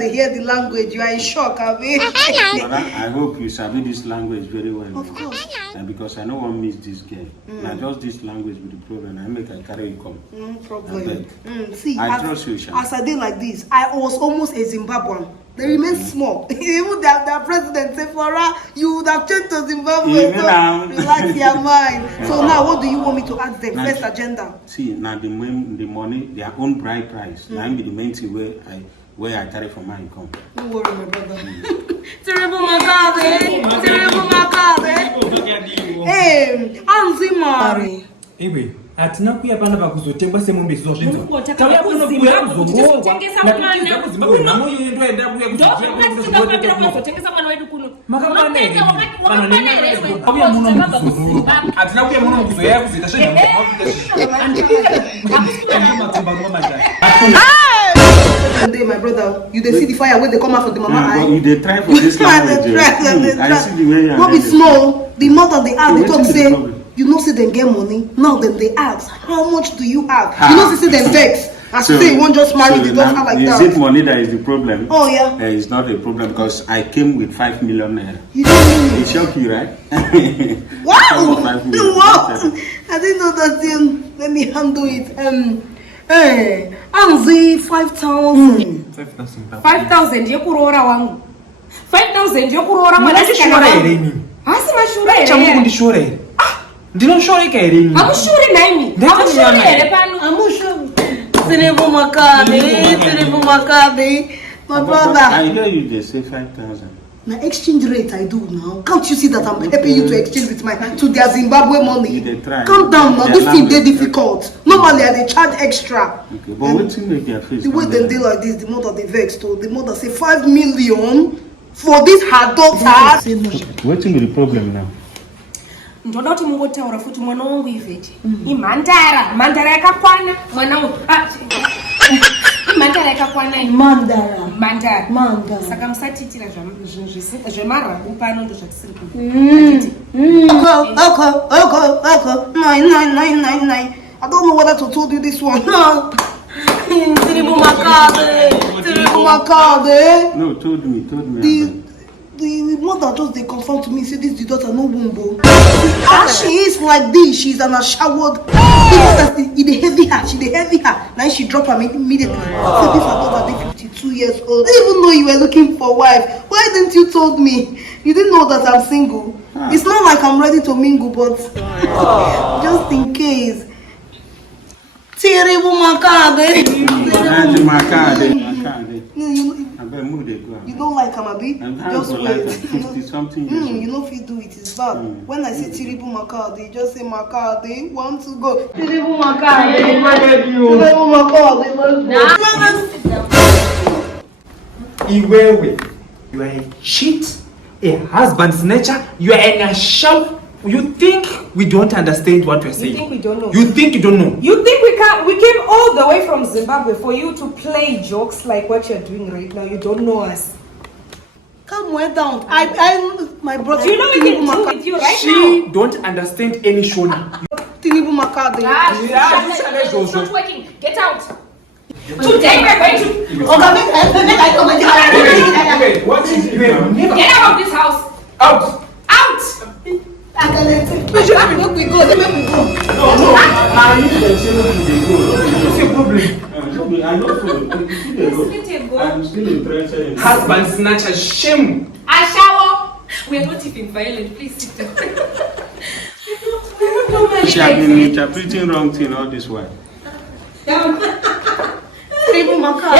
they hear the language, you are in shock, Abi. I hope you sabi this language very well. Of course. And because I don't want to miss this girl. Now just this language with the problem, I make I carry you come. No problem. See, I trust you, Sha. As I did like this, I was almost a Zimbabwean. They remain small. Even their president say, Flora, you would have changed to Zimbabwe. So relax your mind. So now, what do you want me to ask them? First agenda. See, now the money, their own bride price. Now be the main thing where I carry from my income. Don't worry, my brother. Terrible Magabe. Terrible Magabe. Hey, Anzimari. Ewe, atina kuya pana pakuzotengwa semombe zvozvinzo. Tauya kuzokuya kuzotengesa mwana. Mama yoendo enda kuya kuzotengesa mwana wedu kuno. Makamane. Auya muno mukuzo. Atina kuya muno mukuzo yaya kuzoita zvinhu. Day, my brother, you they see the fire when they come out from the mama eye. You they try for this language. I see the way you are. Not be small. The mother they ask, they talk say, you know, see them get money. Now then they ask, how much do you have? You know, see them vex. As so, say, you won't just marry the daughter like that. Is it money that is the problem? Oh yeah. It's not a problem because I came with 5 million naira. You didn't It shocked you, right? Wow! Wow! I didn't know that thing. Let me handle it. Hey, Anzi 5,000. 5,000 yekurora wangu. 5,000 yekurora mwana shura ere mimi. Hasi mashura ere. Chamu kundishura ere. Ndinoshoreka ere mimi. Amushuri naimi. Amushuri ere pano. Amushuri. Terrible Makabe. My brother. I hear you they say 5,000. My exchange rate I do now. Can't you see that I'm helping you to exchange with to their Zimbabwe money? Calm down now. This thing they difficult. Normally I they charge extra. Okay, but what's in their face? The way they deal like this, the mother they vex to the mother say 5 million for this her daughter. What's in the problem now? Ndoda kuti mungotaura futi mwana wangu iveje. Imhandara yakakwana mwana wangu. Mandara yakakwana Mandara. Saka musatitira zvemarabu pano ndo zvatisiri kuita. Okay. 9. I don't know whether to told you this one. No. Terrible Makabe. No, told me. The mother just they confirm to me say this the daughter no wombo. As she is like this, she's an ashawood. Because in the heavy heart. Now she drop her immediately. So this her daughter 52 years old. Even though you were looking for a wife, why didn't you told me? You didn't know that I'm single. It's not like I'm ready to mingle, but just in case. Terrible Makabe. You don't like Amabi? Just wait. 50-something years old. You know if you do it, it's bad. When I say Tiribu Makade, just say Makade, want to go. Tiribu Makade, Iwewe, you are a cheat, a husband snatcher, you are in a shop. You think we don't understand what we're saying? You think we don't know? You think you don't know? You think we came all the way from Zimbabwe for you to play jokes like what you're doing right now? You don't know us. Come way down. My brother. Do you know we can do with you right now? She don't understand any Shona. Tiribu Makade. It's not working. Get out. Today we're going to Wait, what is it? Get out of this house. Out. Let me go. No. I need to say what's the problem? I know I'm still interested in Husband snatcher, shame. A shower. We're not even violent. Please sit down. She has been interpreting wrong thing all this while. Tiribu Makade.